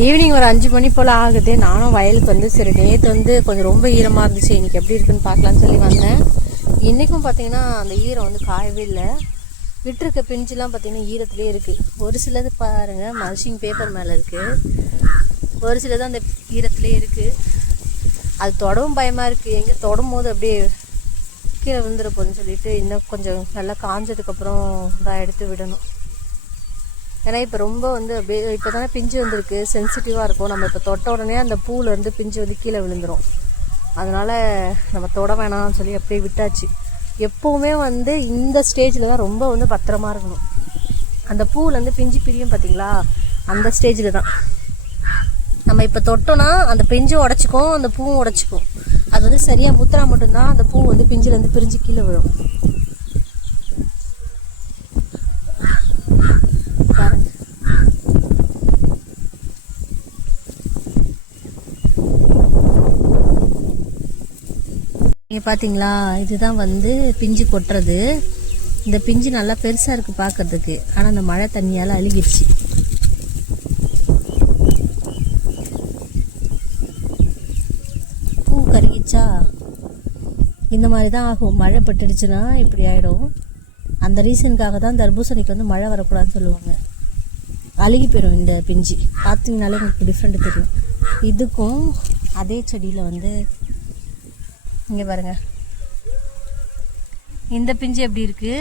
Evening ஒரு 5 மணி போல் ஆகுது. நானும் வயலுக்கு வந்து சரி நேற்று வந்து கொஞ்சம் ரொம்ப ஈரமாக இருந்துச்சு, இன்றைக்கி எப்படி இருக்குன்னு பார்க்கலான்னு சொல்லி வந்தேன். இன்றைக்கும் பார்த்தீங்கன்னா அந்த ஈரம் வந்து காயவே இல்லை. விட்டுருக்க பிஞ்சுலாம் பார்த்தீங்கன்னா ஈரத்துலேயே இருக்குது. ஒரு சிலது பாருங்கள் மல்ச்சிங் பேப்பர் மேலே இருக்குது, ஒரு சிலது அந்த ஈரத்துலேயே இருக்குது. அது தொடவும் பயமாக இருக்குது, எங்கே தொடும் போது அப்படியே கீழே விழுந்துட போகுதுன்னு சொல்லிட்டு இன்னும் கொஞ்சம் நல்லா காஞ்சதுக்கப்புறம் தான் எடுத்து விடணும். ஏன்னா இப்போ ரொம்ப வந்து அப்படியே இப்போ தானே பிஞ்சு வந்திருக்கு, சென்சிட்டிவாக இருக்கும். நம்ம இப்போ தொட்ட உடனே அந்த பூவிலேருந்து பிஞ்சு வந்து கீழே விழுந்துடும். அதனால் நம்ம தொட வேணாம்னு சொல்லி அப்படியே விட்டாச்சு. எப்போவுமே வந்து இந்த ஸ்டேஜில் தான் ரொம்ப வந்து பத்திரமா இருக்கணும். அந்த பூவிலேருந்து பிஞ்சு பிரியும் பார்த்தீங்களா, அந்த ஸ்டேஜில் தான் நம்ம இப்போ தொட்டோன்னா அந்த பிஞ்சும் உடச்சிக்கும், அந்த பூவும் உடச்சிக்கும். அது வந்து சரியாக முத்திரா மட்டும்தான் அந்த பூ வந்து பிஞ்சுலேருந்து பிரிஞ்சு கீழே விழும். இங்கே பார்த்தீங்களா, இதுதான் வந்து பிஞ்சு கொட்டுறது. இந்த பிஞ்சு நல்லா பெருசாக இருக்குது பார்க்குறதுக்கு, ஆனால் அந்த மழை தண்ணியால் அழுகிடுச்சு. பூ கருகிச்சா இந்த மாதிரி தான் ஆகும். மழை பட்டுடுச்சுன்னா இப்படி ஆகிடும். அந்த ரீசனுக்காக தான் தர்பூசணிக்கு வந்து மழை வரக்கூடாதுன்னு சொல்லுவாங்க. அழுகி போயிடும் இந்த பிஞ்சு. பார்த்தீங்கனாலே உங்களுக்கு டிஃப்ரெண்ட் தெரியும். இதுக்கும் அதே செடியில் வந்து இங்கே பாருங்க, இந்த பிஞ்சு எப்படி இருக்கு,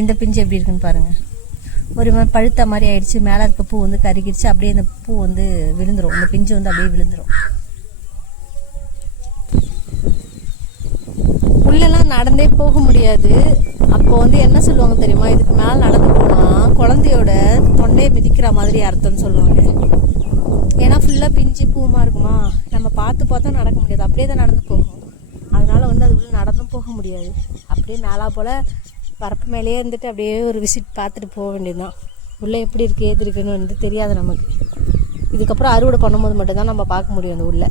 இந்த பிஞ்சு எப்படி இருக்குன்னு பாருங்க. ஒரு மாதிரி பழுத்த மாதிரி ஆயிடுச்சு. மேலே இருக்க பூ வந்து கருகிடுச்சு. அப்படியே இந்த பூ வந்து விழுந்துடும், இந்த பிஞ்சு வந்து அப்படியே விழுந்துடும். உள்ளெல்லாம் நடந்தே போக முடியாது. அப்போ வந்து என்ன சொல்லுவாங்க தெரியுமா, இதுக்கு மேலே நடந்து போனால் குழந்தையோட தொண்டையை மிதிக்கிற மாதிரி அர்த்தம்னு சொல்லுவாங்க. ஏன்னா ஃபுல்லாக பிஞ்சு பூமா இருக்குமா, நம்ம பார்த்து பார்த்தா நடக்க முடியாது, அப்படியே தான் நடந்து போகும். அதனால் வந்து அது உள்ள நடந்தும் போக முடியாது. அப்படியே மேலா போல் பரப்பு மேலேயே இருந்துட்டு அப்படியே ஒரு விசிட் பார்த்துட்டு போக வேண்டியதுதான். உள்ளே எப்படி இருக்குது ஏது இருக்குன்னு வந்து தெரியாது நமக்கு. இதுக்கப்புறம் அறுவடை பண்ணும்போது மட்டும்தான் நம்ம பார்க்க முடியும் அந்த உள்ள.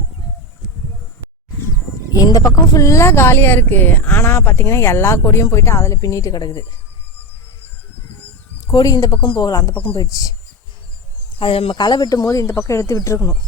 இந்த பக்கம் ஃபுல்லாக காலியாக இருக்குது. ஆனால் பார்த்தீங்கன்னா எல்லா கொடியும் போயிட்டு அதில் பின்னிட்டு கிடக்குது. கொடி இந்த பக்கம் போகலாம், அந்த பக்கம் போயிடுச்சு. அது நம்ம களை வெட்டும் போது இந்த பக்கம் எடுத்து விட்டுருக்கணும்.